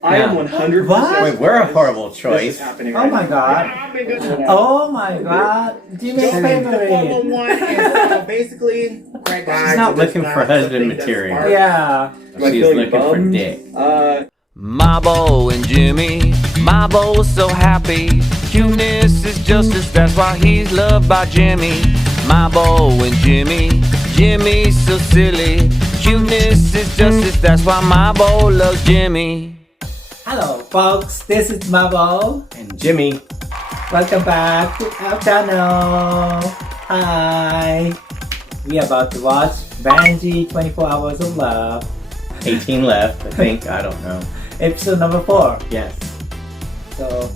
I am 100%. What? Wait, we're a horrible This choice. is happening Oh right my now. god. Oh my god. Jimmy's favorite. Basically, She's not looking for husband material. Yeah. She's looking for dick. Mabo and Jimmy, Mabo's so happy. Cuteness is justice, that's why he's loved by Jimmy. Mabo and Jimmy, Jimmy's so silly. Cuteness is justice, that's why Mabo loves Jimmy. Hello folks, this is Mabo. And Jimmy. Welcome back to our channel. Hi. We are about to watch Vangie 24 Hours of Love. 18 left, I think. I don't know. Episode number 4. Yes. So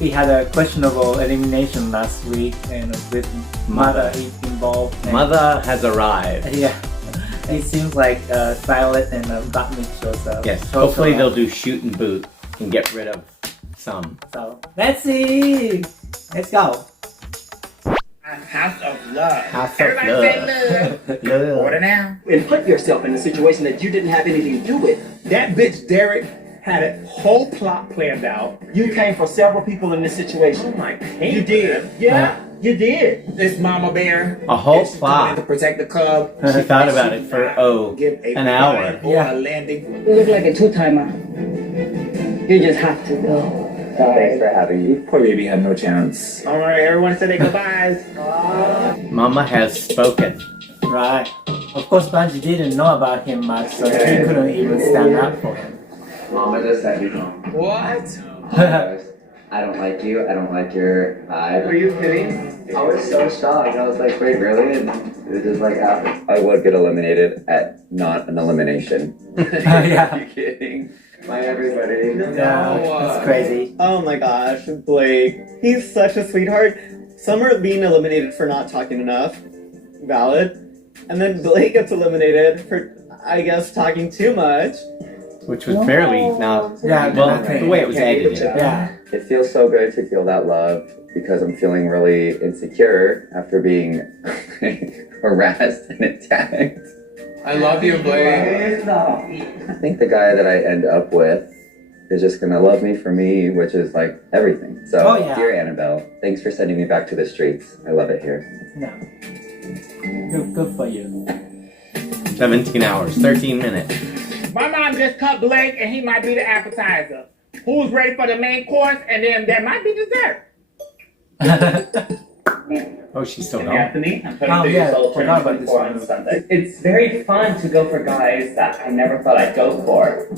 we had a questionable elimination last week, and with Mother involved. And Mother has arrived. yeah, it seems like Violet and Batman shows up. Yes. Hopefully they'll do shoot and boot and get rid of some. So let's see. Let's go. House of Love. House of Everybody Love. say love. Order now. And put yourself in a situation that you didn't have anything to do with. That bitch Derek had a whole plot planned out. You came for several people in this situation. Oh my god. You did. Yeah, you did. This mama bear. A whole is plot. doing to protect the cub. She thought about it for, Give a an hour. flying or Yeah. a landing. You look like a two-timer. You just have to go. Thanks for having me. Poor baby had no chance. All right, everyone say their goodbyes. Mama has spoken. Right. Of course, Vanjie didn't know about him much, so he couldn't even stand up for him. Mama just sent me home. What? I don't like you. I don't like your vibe. Are you kidding? I was so shocked. I was like, wait, really? And it was just like happened. I would get eliminated at not an elimination. Yeah. Are you kidding? My everybody. Yeah, it's crazy. Oh my gosh, Blake. He's such a sweetheart. Some are being eliminated for not talking enough. Valid. And then Blake gets eliminated for, I guess, talking too much. Which was barely not. Yeah, Well, nothing. the way it was edited. Yeah. It feels so good to feel that love because I'm feeling really insecure after being harassed and attacked. I love you, Blake. I think the guy that I end up with is just gonna love me for me, which is like everything. So, Oh, yeah. dear Annabelle, thanks for sending me back to the streets. I love it here. No. Good for you. 17 hours, 13 minutes. My mom just cut Blake, and he might be the appetizer. Who's ready for the main course, and then that might be dessert. Oh, she's still going. Anthony, I'm putting Oh, through yeah, your soul forgot about turn this 24 one. on Sunday. It's very fun to go for guys that I never thought I'd go for.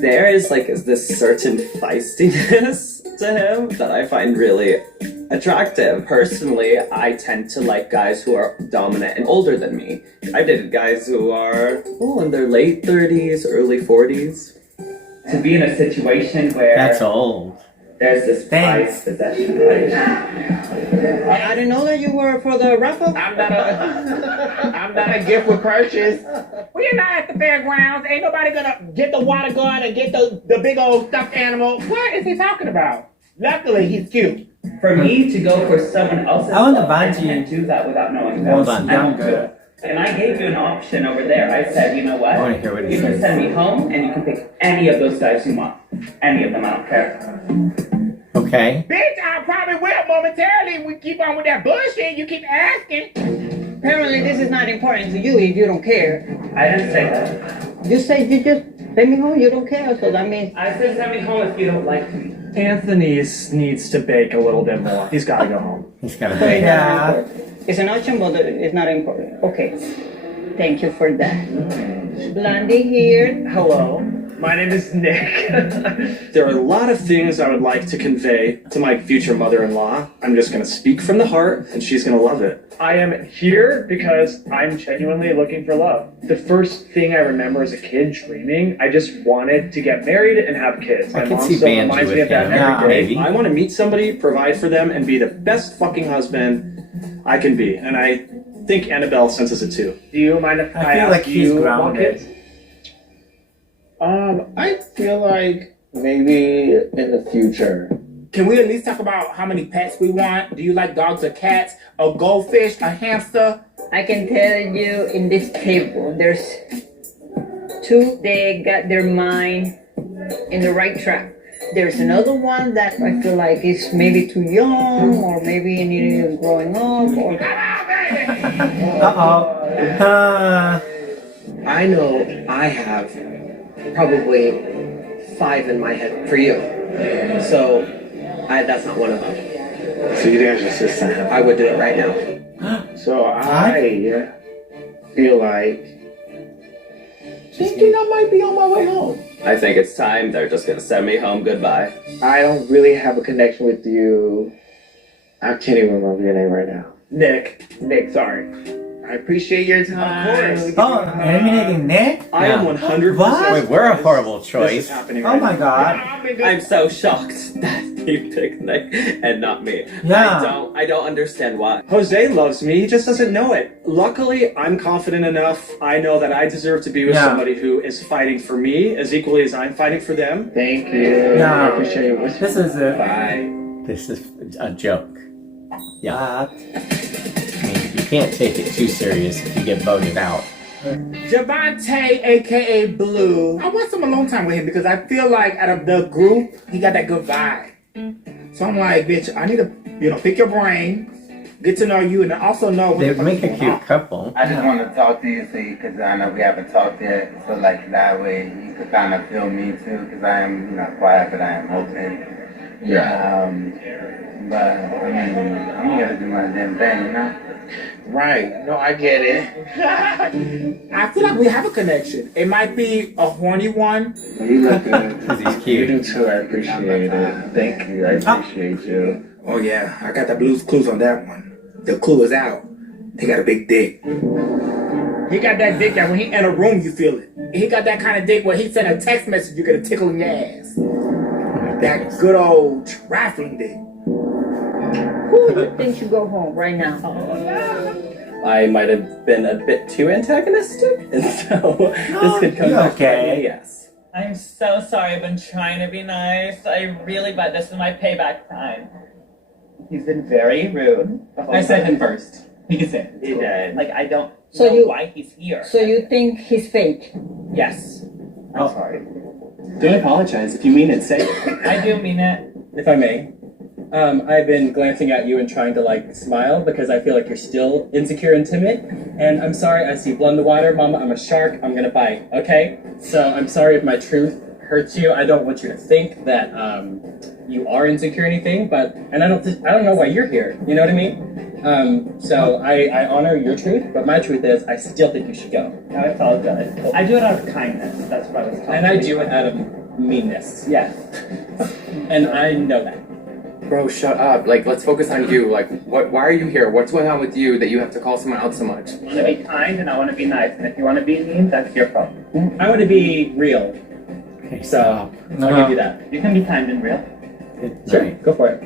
There is like this certain feistiness to him that I find really attractive. Personally, I tend to like guys who are dominant and older than me. I've dated guys who are in their late 30s, early 40s. To be in a situation where That's old. there's this Thanks. prize possession. Like, I didn't know that you were for the raffle. I'm not a gift with purchase. We're not at the fairgrounds. Ain't nobody gonna get the water gun and get the big old stuffed animal. What is he talking about? Luckily, he's cute. for me to go for someone else's I want the love, I Vangie. can't do that without knowing Hold them. on. Younger. And I gave you an option over there. I said, you know what? I want to hear what he You can says. send me home and you can pick any of those guys you want. Any of them, I don't care. Okay. Bitch, I probably will momentarily. We keep on with that bullshit. You keep asking. Apparently this is not important to you if you don't care. I didn't say that. You said you just send me home, you don't care, so that means I said send me home if you don't like me. Anthony needs to bake a little bit more. He's got to go home. He's got a it's big. not Yeah. important. It's an option, but it's not important. Okay. Thank you for that. Blondie here. Hello, my name is Nick. There are a lot of things I would like to convey to my future mother-in-law. I'm just going to speak from the heart, and she's going to love it. I am here because I'm genuinely looking for love. The first thing I remember as a kid dreaming, I just wanted to get married and have kids. I My can mom see still Vanjie reminds me with of that him. every day. Maybe. I want to meet somebody, provide for them, and be the best fucking husband I can be. And I think Annabelle senses it too. Do you mind if I I feel ask like he's you grounded. kids? I feel like maybe in the future. Can we at least talk about how many pets we want? Do you like dogs or cats? A goldfish? A hamster? I can tell you in this table, there's two, they got their mind in the right track. There's another one that I feel like is maybe too young, or maybe needed growing up, or I know I have probably 5 in my head for you. So, that's not one of them. So you think I should just sign I would do it right now. So I feel like thinking I might be on my way home. I think it's time they're just gonna send me home goodbye. I don't really have a connection with you. I can't even remember your name right now. Nick, sorry. I appreciate your time. Of course. Oh, eliminating Nick? I am 100%. What? Wait, we're a horrible This is choice. happening Oh right my now. god. I'm so shocked that he picked Nick and not me. Yeah. I don't understand why. Jose loves me, he just doesn't know it. Luckily, I'm confident enough. I know that I deserve to be with Yeah. somebody who is fighting for me as equally as I'm fighting for them. Thank you. Yeah. I appreciate it. This is a... Bye. This is a joke. Yeah. I mean, you can't take it too serious if you get voted out. Javante, aka Blue. I want some alone time with him because I feel like out of the group, he got that good vibe. So I'm like, bitch, I need to, pick your brain, get to know you, and also know what They the fuck make is a going cute on. couple. I just want to talk to you, because I know we haven't talked yet. So like that way you could kind of feel me too, because I am not quiet, but I am open. Yeah. But I mean, I'm here to do my damn thing, Right. No, I get it. I feel like we have a connection. It might be a horny one. You look good. Because he's cute. too. I appreciate it. Thank you. I appreciate you. Oh yeah, I got the Blue's Clues on that one. The clue is out. They got a big dick. He got that dick that when he in a room, you feel it. He got that kind of dick where he send a text message, you get a tickle in your ass. That good old trifling dick. who do you think should go home right now? I might have been a bit too antagonistic, and so this could come back to me, yes. I'm so sorry. I've been trying to be nice. But this is my payback time. He's been very rude. I said him first. He can say it. He did. Like, I don't So know you- why he's here. So you think he's fake? Yes. I'm sorry. Don't apologize. If you mean it, say it. I do mean it. If I may, I've been glancing at you and trying to smile because I feel like you're still insecure and timid. And I'm sorry, I see blood in the water, Mama. I'm a shark. I'm gonna bite. Okay? So I'm sorry if my truth hurts you. I don't want you to think that you are insecure or anything. And I don't know why you're here. You know what I mean? So I honor your truth, but my truth is I still think you should go. I apologize. I do it out of kindness. That's what I was talking And I do it out of meanness. Yes. And I know that. Bro, shut up. Let's focus on you. Why are you here? What's going on with you that you have to call someone out so much? I want to be kind and I want to be nice. And if you want to be mean, that's your problem. I want to be real. So I'll give you that. You can be kind and real. Sure, go for it.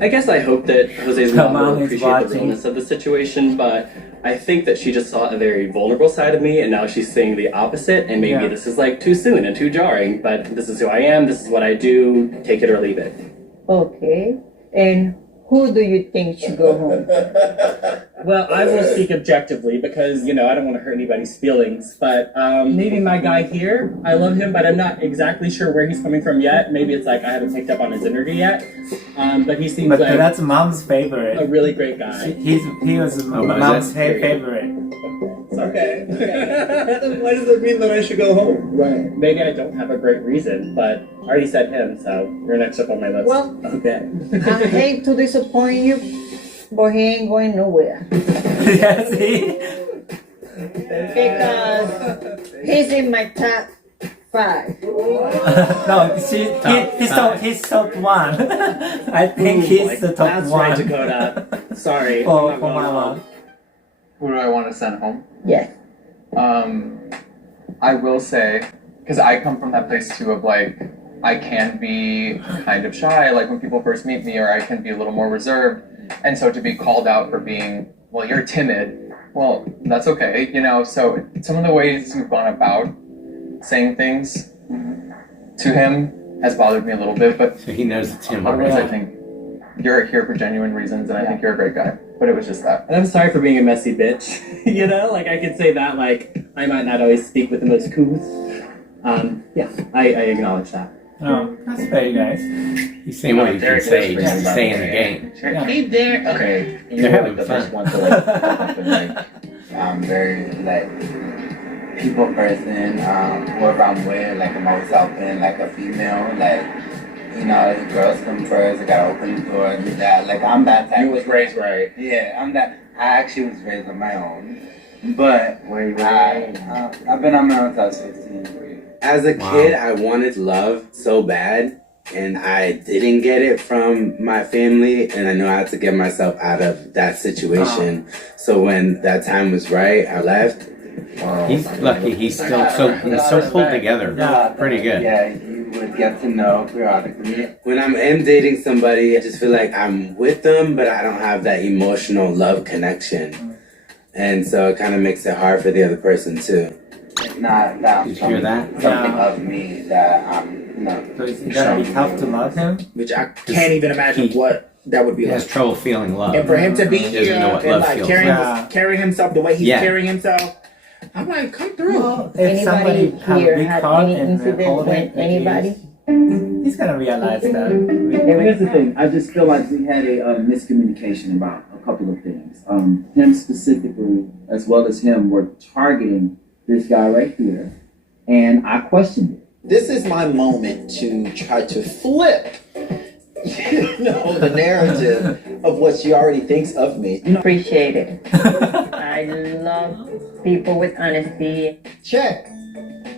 I guess I hope that Jose's mom Mom will is appreciate the watching. realness of the situation, but I think that she just saw a very vulnerable side of me, and now she's seeing the opposite, and maybe Yeah. this is too soon and too jarring, but this is who I am, this is what I do, take it or leave it. Okay. And who do you think should go home? Well, I will speak objectively because, I don't want to hurt anybody's feelings, but maybe my guy here, I love him, but I'm not exactly sure where he's coming from yet. Maybe it's I haven't picked up on his energy yet, but he seems But like that's mom's a favorite. really great guy. He was mom's favorite. Okay. Why does it mean that I should go home? Right. Maybe I don't have a great reason, but I already said him, so you're next up on my list. Well, okay. I hate to disappoint you, but he ain't going nowhere. Yeah, see? Because he's in my top 5. No, he's top 1. I think he's the top That's 1. right, Dakota. Sorry. For I'm not going Mama. home. Who do I want to send home? Yes. I will say, because I come from that place too of I can be kind of shy, when people first meet me, or I can be a little more reserved. And so to be called out for being, well, you're timid, well, that's okay, So some of the ways you've gone about saying things to him has bothered me a little bit, but So he knows it's him otherwise already. I think you're here for genuine reasons, and I think you're a great guy. But it was just that. And I'm sorry for being a messy bitch. I could say that, I might not always speak with the most couth. Yeah, I acknowledge that. Oh, that's very nice. He's saying what you can say, just to stay in the game. Yeah. Hey there. Okay, They're having the fun. first one to like, like I'm very like people person. Whoever I'm with, like I'm always helping, like a female, like you know, the girls come first. I gotta open the door and do that. Like I'm that type. You was raised right. Yeah, I'm that. I actually was raised on my own, but Where you I've been on my own since 15. As a kid, I wanted love so bad, and I didn't get it from my family, and I knew I had to get myself out of that situation. So when that time was right, I left. He's lucky. He's still so pulled together. Yeah. Pretty good. Yeah, you would get to know periodically. When I am dating somebody, I just feel like I'm with them, but I don't have that emotional love connection. And so it kind of makes it hard for the other person too. Not that. Did you hear that? Something of me that I'm not. So is it gonna be tough to love him? Which I can't even imagine what that would be He has like. trouble feeling love. And for him to be He doesn't here know what and love like feels carry himself the way he's Yeah. carrying himself, I'm like, come through. Well, if somebody have a here big had heart any and incident hold with it, anybody? he's gonna realize that. Here's the thing. I just feel like we had a miscommunication about a couple of things. Him specifically, as well as him, were targeting this guy right here, and I questioned it. This is my moment to try to flip, the narrative of what she already thinks of me. Appreciate it. I love people with honesty. Check.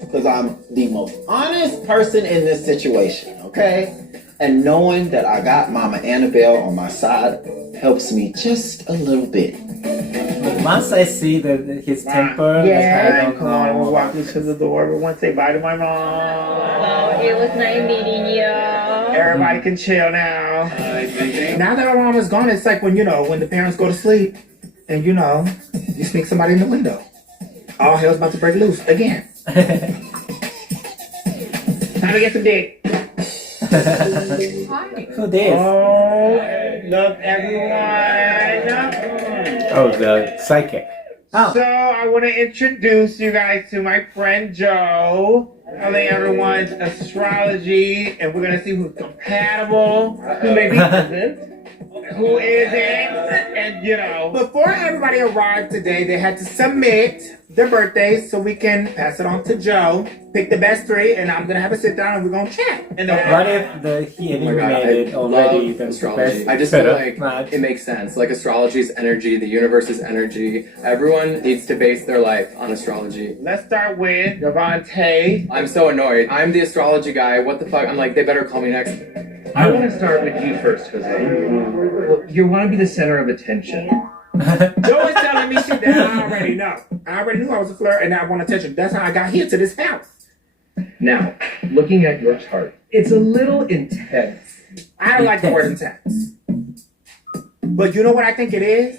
Because I'm the most honest person in this situation, okay? And knowing that I got Mama Annabelle on my side helps me just a little bit. But once I see his temper, Yeah. like, I don't Come on, we'll know. walk you to the door. Everyone say bye to my mom. Oh, it was nice meeting you. Everybody can chill now. Now that our mom is gone, it's like when the parents go to sleep and you sneak somebody in the window. All hell's about to break loose again. Time to get some dick. Who this? Oh, look everyone. Oh, the psychic. Oh. So I want to introduce you guys to my friend Joe. Telling everyone's astrology, and we're gonna see who's compatible, who may be present, who isn't, and Before everybody arrived today, they had to submit their birthdays so we can pass it on to Joe. Pick the best three, and I'm gonna have a sit down and we're gonna chat. And What if he eliminated already the Astrology. best? I just feel like match? it makes sense. Like astrology is energy, the universe is energy. Everyone needs to base their life on astrology. let's start with Devontae. I'm so annoyed. I'm the astrology guy. What the fuck? I'm like, they better call me next. I want to start with you first, Jose. You want to be the center of attention. Joe is telling me shit that I already know. I already knew I was a flirt and I want attention. That's how I got here to this house. Now, looking at your chart, it's a little intense. I don't like the word intense. But you know what I think it is?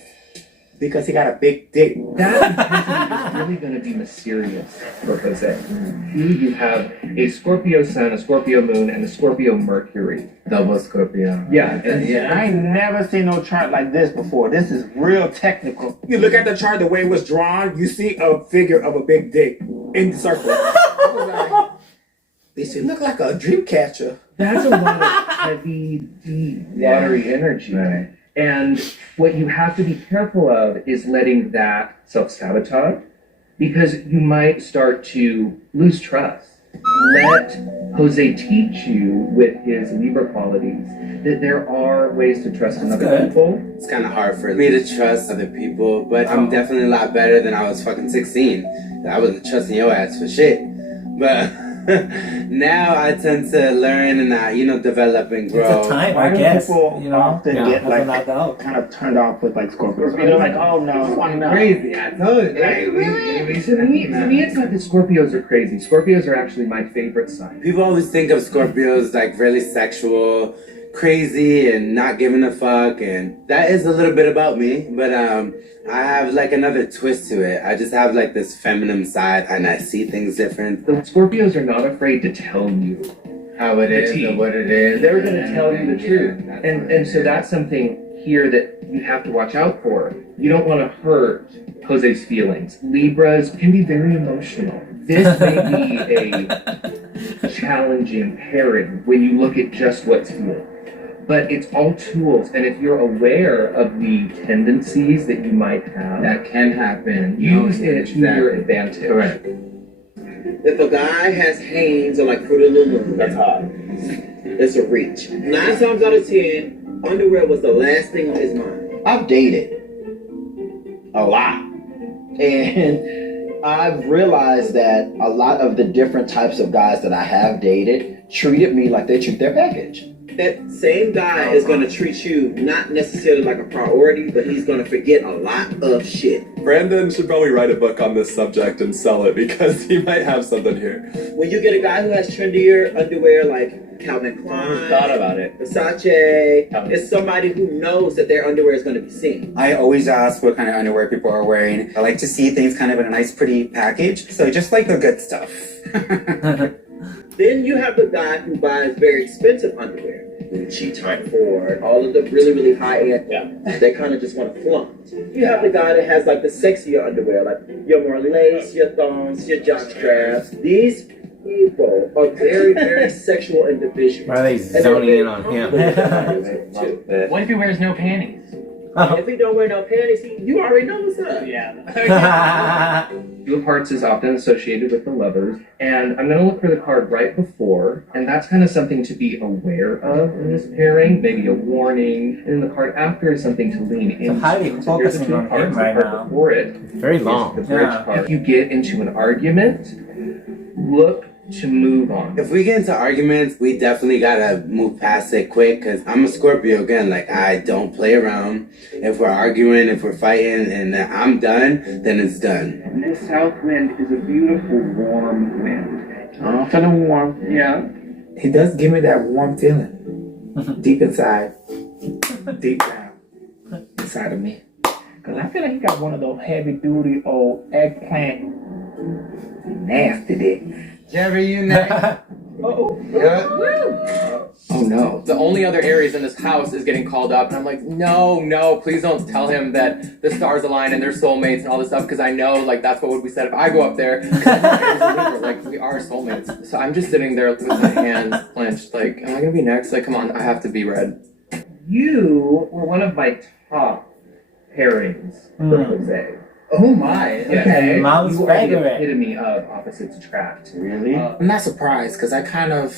Because he got a big dick. That intensity is really going to be mysterious for Jose. You have a Scorpio Sun, a Scorpio Moon, and a Scorpio Mercury. Double Scorpio. Yeah, I ain't never seen no chart like this before. This is real technical. You look at the chart, the way it was drawn, you see a figure of a big dick in the circle. I was like, this look like a dream catcher. That's a lot of heavy, deep, watery energy. Right. And what you have to be careful of is letting that self-sabotage, because you might start to lose trust. Let Jose teach you with his Libra qualities that there are ways to trust in other people. It's kind of hard for me to trust other people, but I'm definitely a lot better than I was fucking 16. I wasn't trusting your ass for shit. But now I tend to learn and develop and grow. It's a time, Why I do guess. people often get as an adult. kind of turned off with like Scorpios? They're like, oh no, no. Crazy, I told you. To me, it's not that Scorpios are crazy. Scorpios are actually my favorite sign. People always think of Scorpios like really sexual, crazy, and not giving a fuck, and that is a little bit about me, but I have like another twist to it. I just have like this feminine side, and I see things different. The Scorpios are not afraid to tell you How it is or what it is. They're going to tell you the truth. And so that's something here that you have to watch out for. You don't want to hurt Jose's feelings. Libras can be very emotional, This may be a challenging pairing when you look at just what's fuel. But it's all tools, and if you're aware of the tendencies that you might have, That can happen. use it to your advantage. Correct. If a guy has Hanes or like Fruit of the Loom, that's hard. It's a reach. 9 times out of 10, underwear was the last thing on his mind. I've dated a lot. And I've realized that a lot of the different types of guys that I have dated treated me like they treat their package. That same guy is going to treat you not necessarily like a priority, but he's going to forget a lot of shit. Brandon should probably write a book on this subject and sell it because he might have something here. When you get a guy who has trendier underwear like Calvin Klein, Thought about it. Versace, it's somebody who knows that their underwear is going to be seen. I always ask what kind of underwear people are wearing. I like to see things kind of in a nice, pretty package. So just like the good stuff. Then you have the guy who buys very expensive underwear. Gucci, Tom Ford, all of the really, really high-end ones. They kind of just want to flaunt. You have the guy that has like the sexier underwear, like your more lace, your thongs, your jock straps. These people are very, very sexual individuals. Why are they zoning in on him? What if he wears no panties? If he don't wear no panties, you already know what's up. Yeah. Two of Hearts is often associated with the lovers, and I'm going to look for the card right before, and that's kind of something to be aware of in this pairing, maybe a warning, and the card after is something to lean into. how are you So here's the focusing two on cards, him the right card now? before it Very is long. the bridge Yeah. card. If you get into an argument, look to move on. If we get into arguments, we definitely gotta move past it quick, because I'm a Scorpio again. Like, I don't play around. If we're arguing, if we're fighting, and I'm done, then it's done. And this south wind is a beautiful, warm wind. I'm feeling warm. Yeah. He does give me that warm feeling. Deep inside. Deep down. Inside of me. Because I feel like he got one of those heavy duty old eggplant nasty dicks. Jerry, you next. Uh-oh. Oh no. The only other Aries in this house is getting called up, and I'm like, no, please don't tell him that the stars align and they're soulmates and all this stuff, because I know, like, that's what would be said if I go up there. Like, we are soulmates. So I'm just sitting there with my hands clenched, like, am I gonna be next? Like, come on, I have to be red. You were one of my top pairings for Jose. Oh my. Okay. Mom's You are the favorite. epitome of opposites attract. Really? I'm not surprised, because I kind of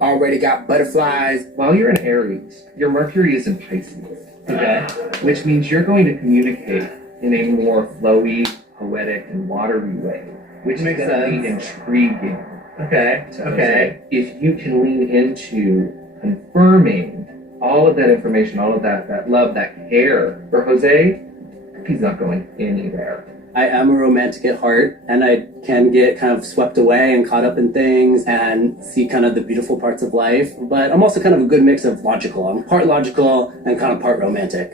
already got butterflies. While you're in Aries, your Mercury is in Pisces, okay? Which means you're going to communicate in a more flowy, poetic, and watery way, which makes it be intriguing. Okay. Okay. If you can lean into confirming all of that information, all of that love, that care for Jose, he's not going anywhere. I am a romantic at heart, and I can get kind of swept away and caught up in things and see kind of the beautiful parts of life. But I'm also kind of a good mix of logical. I'm part logical and kind of part romantic.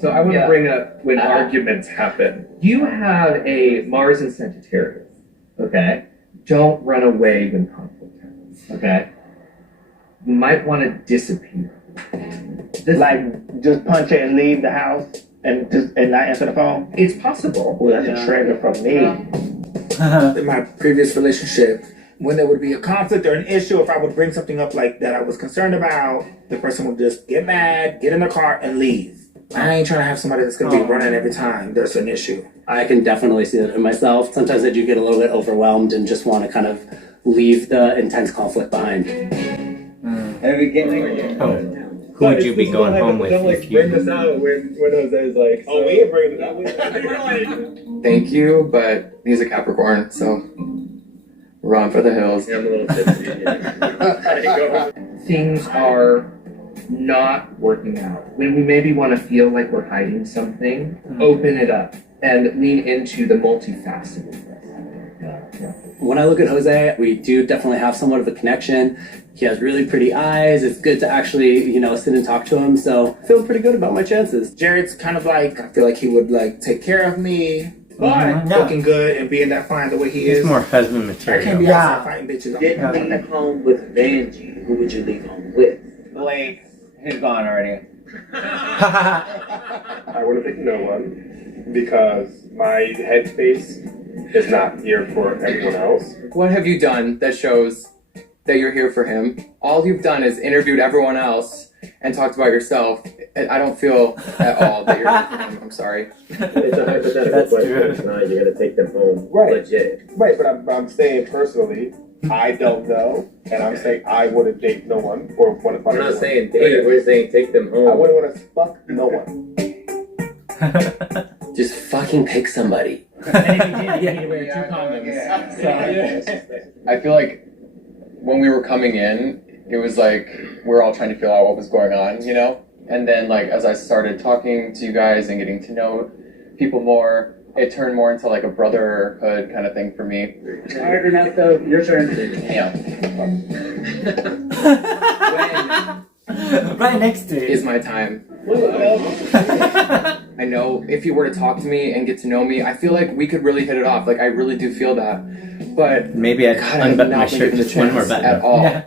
So I want to bring up when arguments happen. You have a Mars in Sagittarius, okay? Don't run away when conflict happens, okay? You might want to disappear. Like, just punch it and leave the house and not answer the phone? It's possible. Well, that's a trigger from me. In my previous relationship, when there would be a conflict or an issue, if I would bring something up like that I was concerned about, the person would just get mad, get in the car, and leave. I ain't trying to have somebody that's going to be running every time there's an issue. I can definitely see that in myself. Sometimes I do get a little bit overwhelmed and just want to kind of leave the intense conflict behind. Who would you be going home with if you... Bring this out when Jose's like, Oh, we ain't bringing it up. Thank you, but he's a Capricorn, so run for the hills. I'm a little tipsy. Things are not working out. When we maybe want to feel like we're hiding something, open it up and lean into the multifacetedness. When I look at Jose, we do definitely have somewhat of a connection. He has really pretty eyes. It's good to actually, sit and talk to him. So I feel pretty good about my chances. Jared's kind of like, I feel like he would like take care of me. Looking good and being that fine the way he is. He's more husband I can't material. be outside fighting bitches. Didn't leave home with Vangie. Who would you leave home with? Wait, he's gone already. I would have picked no one because my headspace is not here for everyone else. What have you done that shows that you're here for him? All you've done is interviewed everyone else and talked about yourself. I don't feel at all that you're here for him. I'm sorry. It's a hypothetical question. It's not you're gonna take them home. Legit. Right, but I'm saying personally, I don't know, and I'm saying I wouldn't date no one or want to fuck. I'm not saying date. We're saying take them home. I wouldn't want to fuck no one. Just fucking pick somebody. And if you did, you need to wear 2 condoms. I feel like when we were coming in, it was like we were all trying to figure out what was going on, you know? And then like as I started talking to you guys and getting to know people more, it turned more into like a brotherhood kind of thing for me. Alright, Ernesto, your turn. Yeah. Right next to it. Is my time. I know if you were to talk to me and get to know me, I feel like we could really hit it off. Like I really do feel that. But maybe I'd unbutton my shirt just one more button at all. Yeah.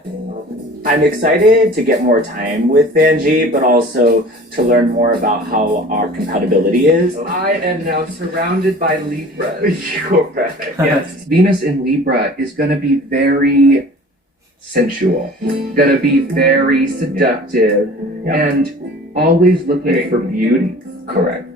I'm excited to get more time with Vangie, but also to learn more about how our compatibility is. I am now surrounded by Libras. Correct. Yes. Venus in Libra is going to be very sensual, going to be very seductive, and always looking for beauty. Correct.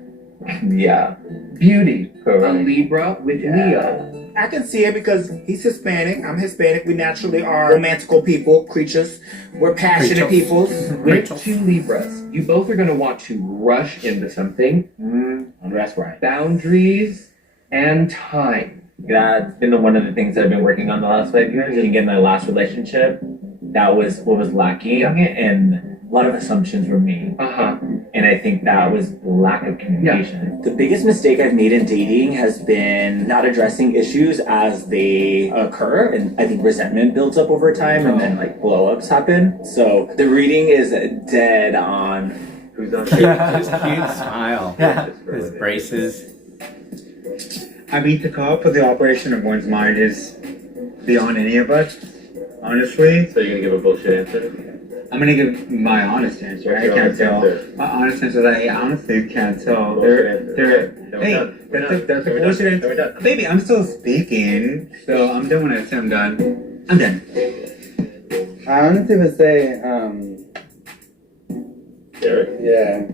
Yeah. Beauty. Correct. A Libra with Leo. I can see it because he's Hispanic. I'm Hispanic. We naturally are romantical people, creatures. We're passionate people. With 2 Libras, you both are going to want to rush into something. That's right. Boundaries and time. That's been one of the things that I've been working on the last 5 years. And again, my last relationship, that was what was lacking, and a lot of assumptions were made. And I think that was lack of communication. The biggest mistake I've made in dating has been not addressing issues as they occur, and I think resentment builds up over time, and then like blow-ups happen. So the reading is dead on. Who's on his cute smile. His braces. I mean, the call for the operation of one's mind is beyond any of us, honestly. So you're gonna give a bullshit answer? I'm gonna give my honest answer. I can't tell. My honest answer is I honestly can't tell. That's a bullshit answer. Baby, I'm still speaking, so I'm done when I say I'm done. I'm done. I honestly would say, Derek? Yeah.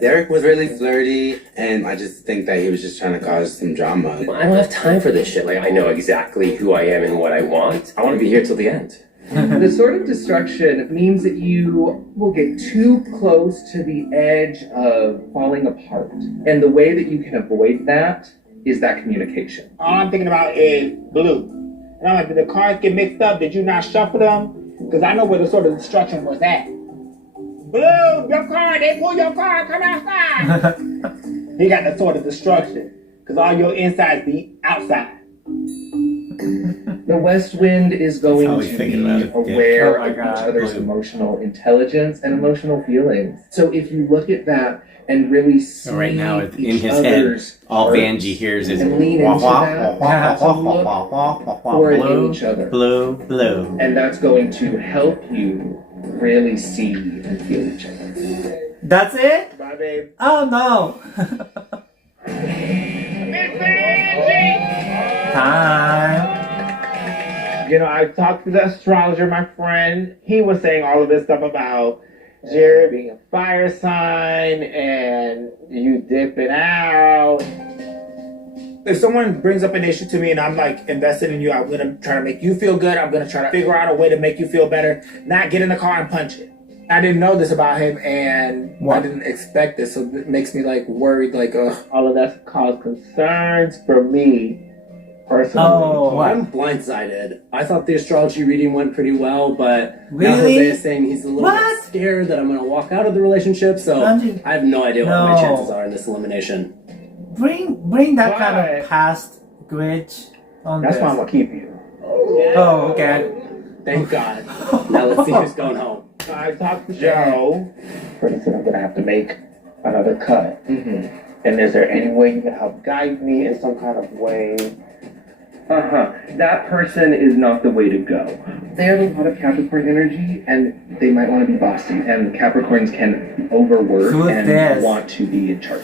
Derek was really flirty, and I just think that he was just trying to cause some drama. I don't have time for this shit. Like, I know exactly who I am and what I want. I want to be here till the end. The sort of destruction means that you will get too close to the edge of falling apart. And the way that you can avoid that is that communication. All I'm thinking about is blue. And I'm like, did the cards get mixed up? Did you not shuffle them? Because I know where the sort of destruction was at. Blue, your card, they pull your card, come outside. He got the sort of destruction. Because all your insides be outside. The West Wind is going to be aware of each other's Blue. emotional intelligence and emotional feelings. So if you look at that and really see So right now, in each his head, other's all hearts Vangie hears is and lean into that, to look for it in each other. blue, blue. And that's going to help you really see and feel each other. That's it? Bye, babe. Oh no. Time. You know, I talked to the astrologer, my friend. He was saying all of this stuff about Jared being a fire sign and you dipping out. If someone brings up an issue to me and I'm like invested in you, I'm gonna try to make you feel good. I'm gonna try to figure out a way to make you feel better, not get in the car and punch it. I didn't know this about him and I didn't expect this, so it makes me like worried, like all of that's caused concerns for me personally. Oh, I'm blindsided. I thought the astrology reading went pretty well, but now Jose is saying he's a little bit scared that I'm going to walk out of the relationship, so I have no idea what my chances are in this elimination. Bring that kind of past glitch on That's this. why I'm gonna keep you. Oh, okay. Thank God. Now let's see who's going home. I talked to Joe. Pretty soon I'm gonna have to make another cut. And is there any way you can help guide me in some kind of way? That person is not the way to go. They have a lot of Capricorn energy and they might want to be bossy. And Capricorns can overwork Who's and this? want to be in charge.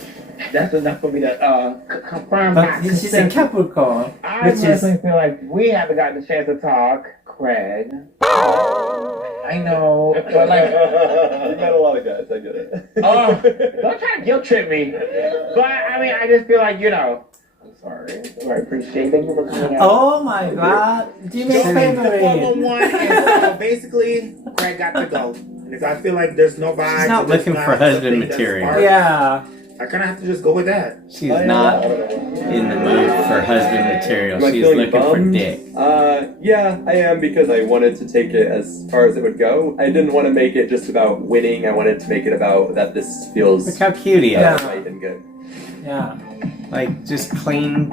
That's enough for me to confirm But my she's a Capricorn, I which is personally feel like we haven't gotten the chance to talk, Craig. I know, but like You met a lot of guys, I get it. oh, don't try to guilt trip me. But I mean, I just feel like, you know, I'm sorry. I appreciate it. Thank you for coming out. oh my god, Jimmy's favorite. 411 and basically, Craig got to go. And if I feel like there's no vibe, She's not looking for husband material. Yeah. I kind of have to just go with that. She's not in the mood for husband material. Am I She's feeling looking for bummed? dick. Yeah, I am because I wanted to take it as far as it would go. I didn't want to make it just about winning. I wanted to make it about that this feels Look how cute he is. right and good. Yeah. Like, just clean,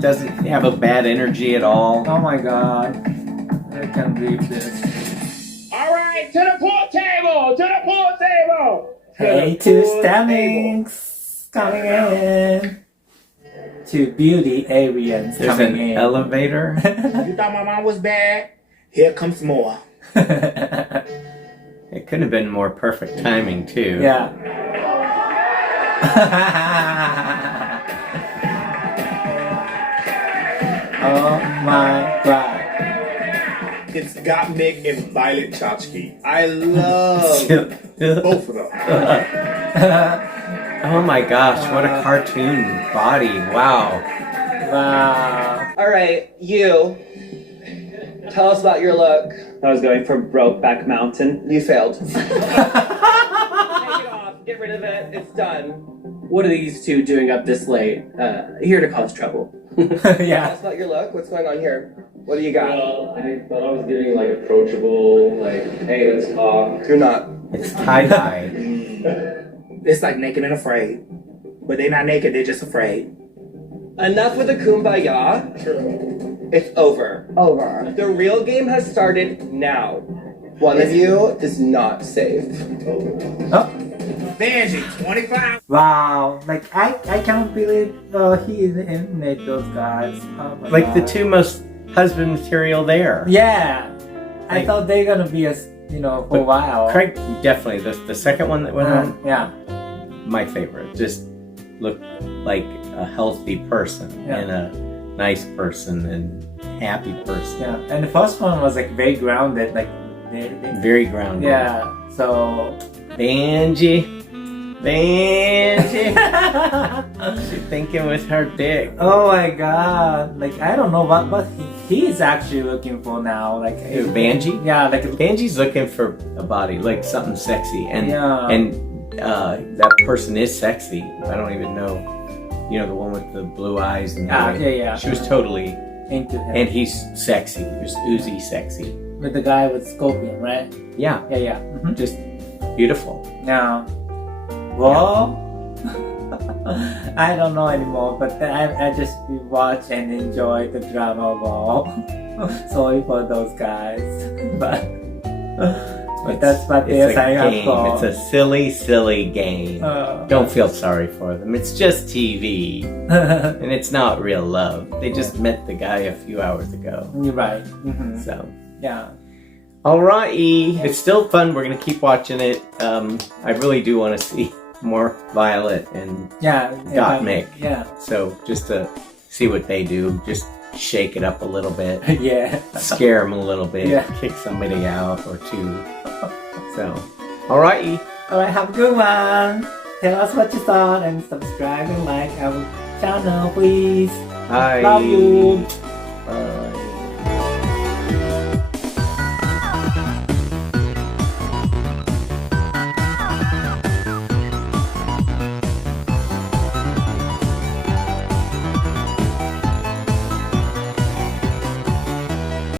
doesn't have a bad energy at all. Oh my god. I can't believe this. All right, to the pool table. To the pool table. Hey, two Stemmings coming in. Two beauty aliens There's coming an in. elevator. You thought my mom was bad? Here comes more. It could have been more perfect timing, too. Yeah. Oh my god. It's Gottmik and Violet Chachki. I love both of them. Oh my gosh, what a cartoon body. Wow. Wow. All right, you. Tell us about your look. I was going for Brokeback Mountain. You failed. Take it off. Get rid of it. It's done. What are these two doing up this late? Here to cause trouble. Tell Yeah. us about your look. What's going on here? What do you got? Well, I thought I was getting like approachable, like, hey, let's talk. You're not. It's tie-dye. It's like naked and afraid. But they're not naked, they're just afraid. Enough with the kumbaya. It's over. Over. The real game has started now. One of you is not safe. Oh. Vanjie, 25. Wow. Like, I can't believe he eliminated those guys. Oh my Like the god. two most husband material there. Yeah. I Like- thought they're gonna be for a while. Craig, definitely. The second one that went on, Yeah. my favorite. Just looked like a healthy person Yeah. and a nice person and happy person. Yeah. And the first one was like very grounded. Like, they Very grounded. yeah. So. Vangie. Vangie. She's thinking with her dick. Oh my god. Like, I don't know what he's actually looking for now. Like, Who, Vangie? Yeah, like Vangie's looking for a body, like something sexy, and Yeah. that person is sexy. I don't even know, the one with the blue eyes and everything. yeah. She was totally into him. and he's sexy, just oozy sexy. With the guy with Scorpion, right? Yeah, Yeah. Mhm. just beautiful. Now, well, I don't know anymore, but I just watch and enjoy the drama ball. Sorry for those guys, but that's what they're signing up for. It's a silly, silly game. Don't feel sorry for them. It's just TV, and it's not real love. They just met the guy a few hours ago. You're right. Mm-hmm. So. Yeah. Alrighty, it's still fun. We're gonna keep watching it. I really do want to see more Violet and Gottmik. Yeah. So just to see what they do, just shake it up a little bit. Yeah. Scare them a little bit. Yeah. Kick somebody out or two. So, alrighty. Alright, have a good one. Tell us what you thought and subscribe and like our channel, please. Bye. Love you.